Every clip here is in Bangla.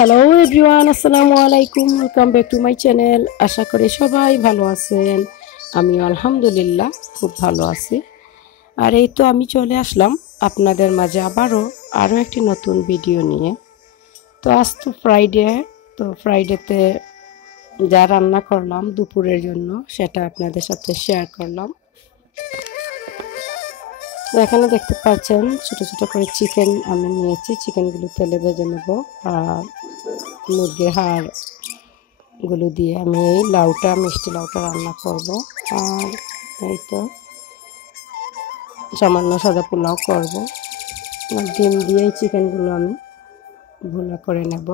হ্যালো এভরিওয়ান, আসসালামু আলাইকুম। Welcome back to my channel. আশা করি সবাই ভালো আছেন। আমি আলহামদুলিল্লাহ খুব ভালো আছি। আর এই তো আমি চলে আসলাম আপনাদের মাঝে আরও একটি নতুন ভিডিও নিয়ে। তো আজ তো ফ্রাইডে, তো ফ্রাইডেতে যা রান্না করলাম দুপুরের জন্য সেটা আপনাদের সাথে শেয়ার করলাম। তো এখানে দেখতে পাচ্ছেন ছোট ছোট করে চিকেন আমি নিয়েছি। চিকেনগুলো তেলে ভেজে নেব। আর মুরগির হাড়গুলো দিয়ে আমি এই মিষ্টি লাউটা রান্না করব। আর এই তো সামান্য সাদা পোলাও করব। আর ডিম দিয়ে এই চিকেনগুলো আমি ভুনা করে নেব।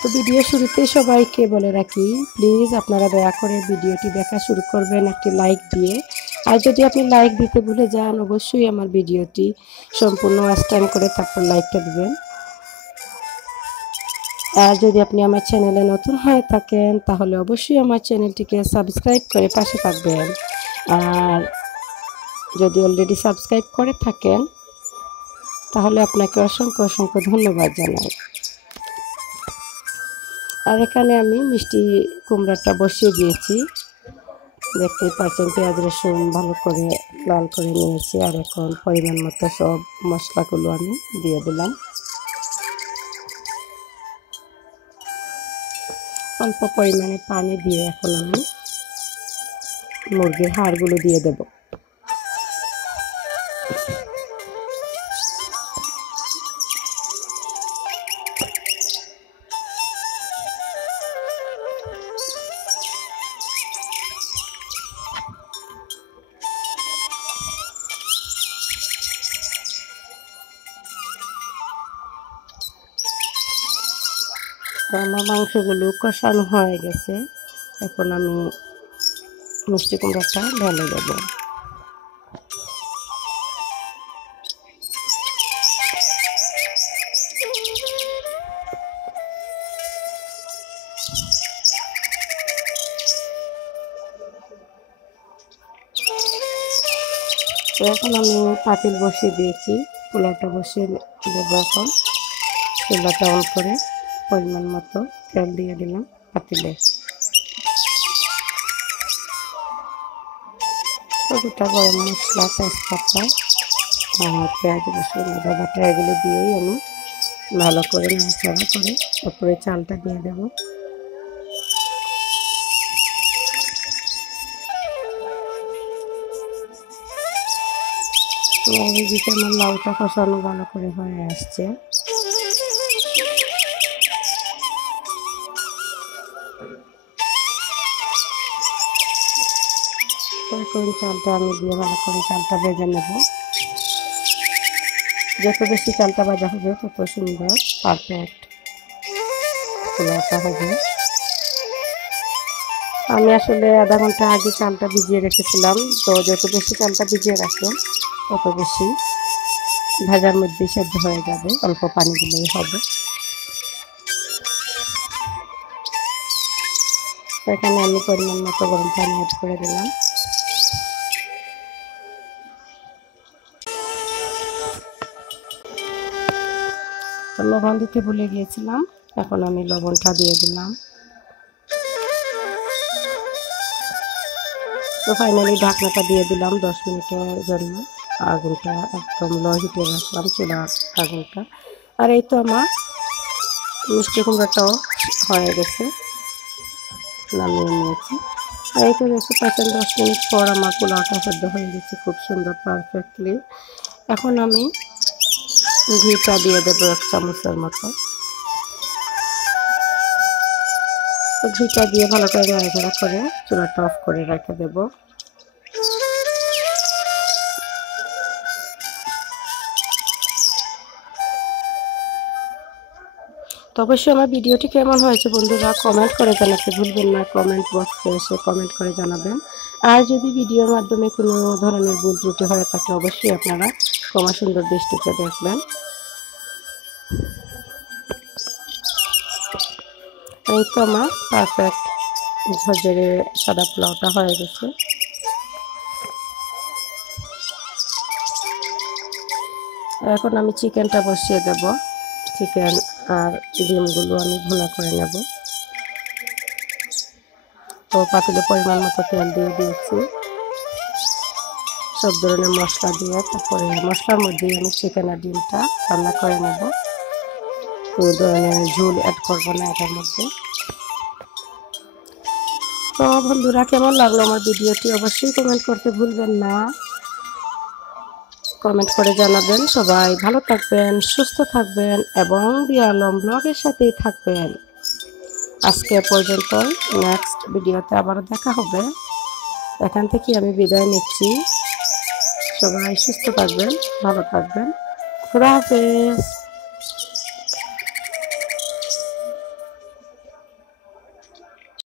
তো ভিডিও শুরুতেই সবাইকে বলে রাখি, প্লিজ আপনারা দয়া করে ভিডিওটি দেখা শুরু করবেন একটি লাইক দিয়ে। আর যদি আপনি লাইক দিতে ভুলে যান, অবশ্যই আমার ভিডিওটি সম্পূর্ণ ওয়াচ টাইম করে তারপর লাইকটা দেবেন। আর যদি আপনি আমার চ্যানেলে নতুন হয়ে থাকেন তাহলে অবশ্যই আমার চ্যানেলটিকে সাবস্ক্রাইব করে পাশে থাকবেন। আর যদি অলরেডি সাবস্ক্রাইব করে থাকেন তাহলে আপনাকে অসংখ্য অসংখ্য ধন্যবাদ জানাই। আর এখানে আমি মিষ্টি কুমড়াটা বসিয়ে দিয়েছি। দেখতেই পাচ্ছেন পেঁয়াজ রসুন ভালো করে লাল করে নিয়েছি। আর এখন পরিমাণ মতো সব মশলাগুলো আমি দিয়ে দিলাম। অল্প পরিমাণে পানি দিয়ে এখন আমি মুরগির হাড়গুলো দিয়ে দেব। আমার মাংসগুলো কষানো হয়ে গেছে। এখন আমি মিষ্টি কুমড়াটা ঢেলে দেব। তো এখন আমি পাতিল বসিয়ে দিয়েছি, পোলাওটা বসিয়ে দেবো। এখন চুলাটা অন করে পরিমাণ মতো তেল দিয়ে দিলাম পাতিলে। গোটা গরম মশলা, তেজপাতা আর পেঁয়াজ রসুন আদা বাটা এগুলো দিয়েই আমি ভালো করে নাড়াচাড়া করে তারপরে চালটা দিয়ে দেবো। এদিকে আমার লাউটা কষানো ভালো করে হয়ে আসছে। এখন চালটা আমি দিয়ে ভালো করে চালটা ভেজে নেব। যত বেশি চালটা ভাজা হবে তত সুন্দর পারফেক্ট পোলাওটা হবে। আমি আসলে আধা ঘন্টা আগে চালটা ভিজিয়ে রেখেছিলাম। তো যত বেশি চালটা ভিজিয়ে রাখবেন তত বেশি ভাজার মধ্যে সেদ্ধ হয়ে যাবে, অল্প পানি দিলেই হবে। এখানে আমি পরিমাণ মতো গরম পানি অ্যাড করে দিলাম। লবণ দিতে ভুলে গিয়েছিলাম, এখন আমি লবণটা দিয়ে দিলাম। তো ফাইনালি ঢাকনাটা দিয়ে দিলাম 10 মিনিটের জন্য। আগুনটা একদম লো হিটে রাখলাম, চুলার আগুনটা। আর এই তো আমার মিষ্টি কুমড়াটাও হয়ে গেছে, নামিয়ে নিয়েছি। আর এই তো দেখতে পাচ্ছেন 10 মিনিট পর আমার পোলাওটা সেদ্ধ হয়ে গেছে খুব সুন্দর পারফেক্টলি। এখন আমি ঘিটা দিয়ে দেবো 1 চামচের মতো। তো ঘিটা দিয়ে ভালো করে নাড়াচাড়া করে চুলাটা অফ করে রেখে দেবো। তো অবশ্যই আমার ভিডিওটি কেমন হয়েছে বন্ধুরা কমেন্ট করে জানাতে ভুলবেন না। কমেন্ট বক্সে এসে কমেন্ট করে জানাবেন। আর যদি ভিডিওর মাধ্যমে কোনো ধরনের ভুল ত্রুটি হয়ে থাকে অবশ্যই আপনারা ক্ষমা সুন্দর দৃষ্টিতে দেখবেন। এই তো আমার পারফেক্ট ঝরঝরে সাদা পোলাওটা হয়ে গেছে। এখন আমি চিকেনটা বসিয়ে দেব। চিকেন আর ডিমগুলো আমি ভুনা করে নেব। তো পাতিলে পরিমাণ মতো তেল দিয়ে দিয়েছি, সব ধরনের মশলা দিয়ে, তারপরে মশলার মধ্যেই আমি চিকেন আর ডিমটা রান্না করে নেব। কোনো ধরনের ঝোল অ্যাড করবো না এটার মধ্যে। তো বন্ধুরা, কেমন লাগলো আমার ভিডিওটি অবশ্যই কমেন্ট করতে ভুলবেন না, কমেন্ট করে জানাবেন। সবাই ভালো থাকবেন, সুস্থ থাকবেন এবং দিয়া আলম ব্লগের সাথেই থাকবেন। আজকে পর্যন্ত, নেক্সট ভিডিওতে আবারও দেখা হবে। এখান থেকে আমি বিদায় নিচ্ছি। সবাই সুস্থ থাকবেন, ভালো থাকবেন। খুদা হাফেজ।